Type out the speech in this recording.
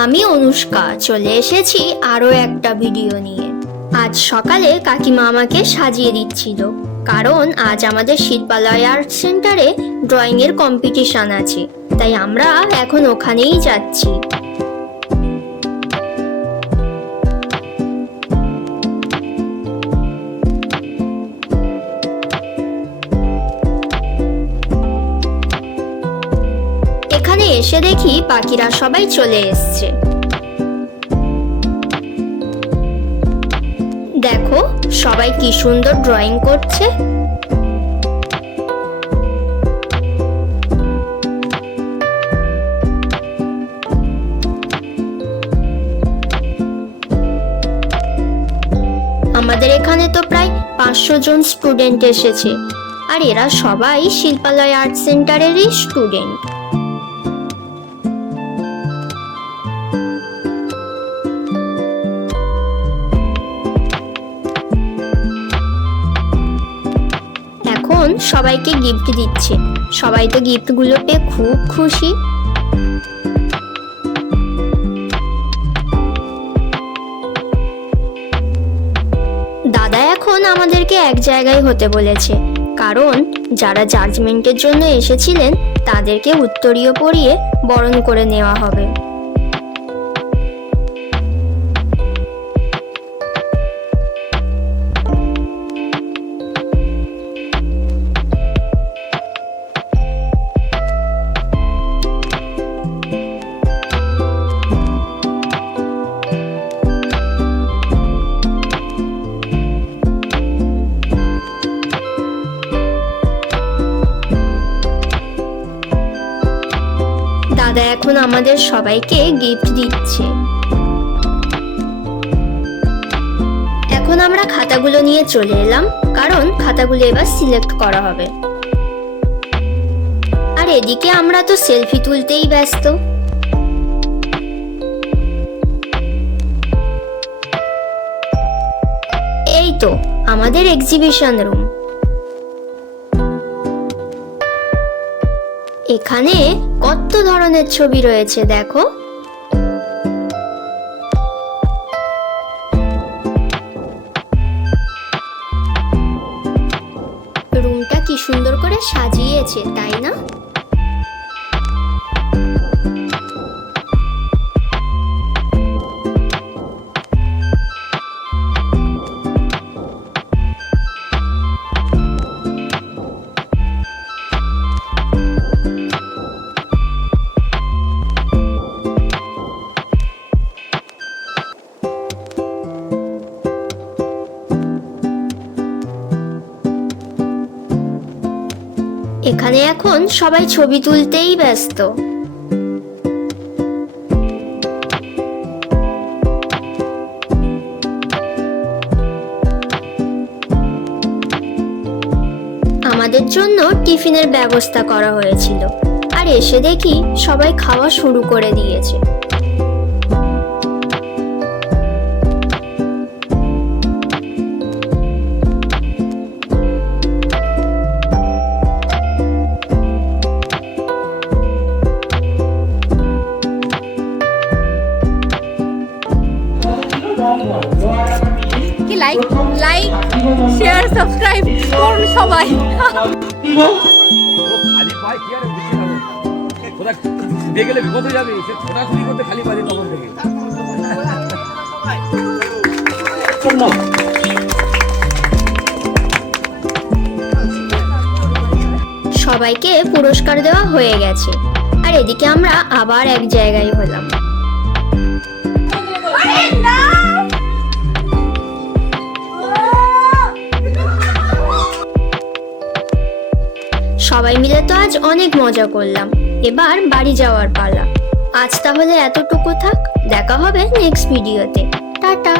আমি অনুষ্কা চলে এসেছি আরও একটা ভিডিও নিয়ে। আজ সকালে কাকিমা আমাকে সাজিয়ে দিচ্ছিল, কারণ আজ আমাদের শিল্পালয় আর্ট সেন্টারে ড্রয়িংয়ের কম্পিটিশন আছে, তাই আমরা এখন ওখানেই যাচ্ছি। এখানে এসে দেখি বাকিরা সবাই চলে এসছে। দেখো সবাই কি সুন্দর ড্রয়িং করছে। আমাদের এখানে তো প্রায় 500 জন স্টুডেন্ট এসেছে, আর এরা সবাই শিল্পালয় আর্ট সেন্টারেরই স্টুডেন্ট। এখন সবাইকে গিফট দিচ্ছে, সবাই তো গিফটগুলো পেয়ে খুব খুশি। দাদা এখন আমাদেরকে এক জায়গায় হতে বলেছে, কারণ যারা জাজমেন্টের জন্য এসেছিলেন তাদেরকে উত্তরীয় পরিয়ে বরণ করে নেওয়া হবে। দাদা এখন আমাদের সবাইকে গিফট দিচ্ছে। এখন আমরা খাতাগুলো নিয়ে চলে এলাম, কারণ খাতাগুলো এবার সিলেক্ট করা হবে। আর এদিকে আমরা তো সেলফি তুলতেই ব্যস্ত। এই তো আমাদের এক্সিবিশন রুম। এখানে কত ধরনের ছবি রয়েছে দেখো। রুমটা কি সুন্দর করে সাজিয়েছে, তাই না? এখানে এখন সবাই ছবি তুলতেই ব্যস্ত। আমাদের জন্য টিফিনের ব্যবস্থা করা হয়েছিল, আর এসে দেখি সবাই খাওয়া শুরু করে দিয়েছে। কি লাইক শেয়ার সাবস্ক্রাইব করুন সবাই। সবাইকে পুরস্কার দেওয়া হয়ে গেছে, আর এদিকে আমরা আবার এক জায়গায় হলাম। সবাই মিলে তো আজ অনেক মজা করলাম, এবার বাড়ি যাওয়ার পালা। আজ তাহলে এতটুকু থাক, দেখা হবে নেক্সট ভিডিওতে। টাটা।